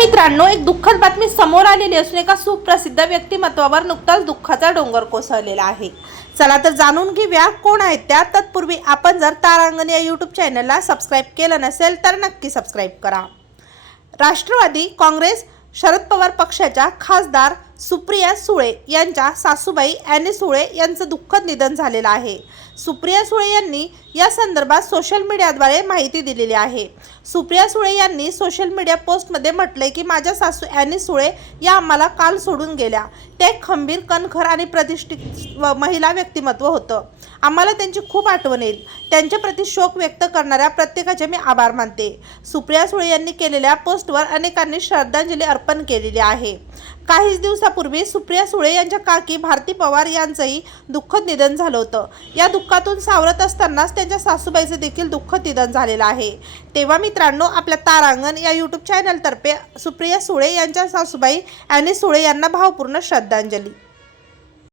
मित्रांनो एक दुःखद बातमी समोर आलेली असून एका सुप्रसिद्ध व्यक्तिमत्वावर नुकताच दुःखाचा डोंगर कोसळलेला आहे. चला तर जाणून घेऊया कोण आहेत त्या. तत्पूर्वी आपण जर तारांगण या यूट्यूब चॅनलला सबस्क्राईब केलं नसेल तर नक्की सबस्क्राईब करा. राष्ट्रवादी काँग्रेस शरद पवार पक्षाच्या खासदार सुप्रिया सुळे यांच्या सासूबाई अॅनी सुळे यांचं दुःखद निधन झालेलं आहे. सुप्रिया सुळे यांनी या संदर्भात सोशल मीडियाद्वारे माहिती दिलेली आहे. सुप्रिया सुळे यांनी सोशल मीडिया पोस्टमध्ये म्हटले की माझ्या सासू ॲनी सुळे या आम्हाला काल सोडून गेल्या. ते खंबीर कणखर आणि प्रतिष्ठित व महिला व्यक्तिमत्व होतं. आम्हाला त्यांची खूप आठवण येईल. त्यांच्याप्रती शोक व्यक्त करणाऱ्या प्रत्येकाचे मी आभार मानते. सुप्रिया सुळे यांनी केलेल्या पोस्टवर अनेकांनी श्रद्धांजली अर्पण केलेली आहे. काहीच दिवसापूर्वी सुप्रिया सुळे यांच्या काकी भारती पवार यांचंही दुःखद निधन झालं होतं. या दुःखातून सावरत असतानाच त्यांच्या सासूबाईचं देखील दुःखद निधन झालेलं आहे. तेव्हा मित्रांनो आपल्या तारांगण या यूट्यूब चॅनलतर्फे सुप्रिया सुळे यांच्या सासूबाई आणि सुळे यांना भावपूर्ण श्रद्धांजली.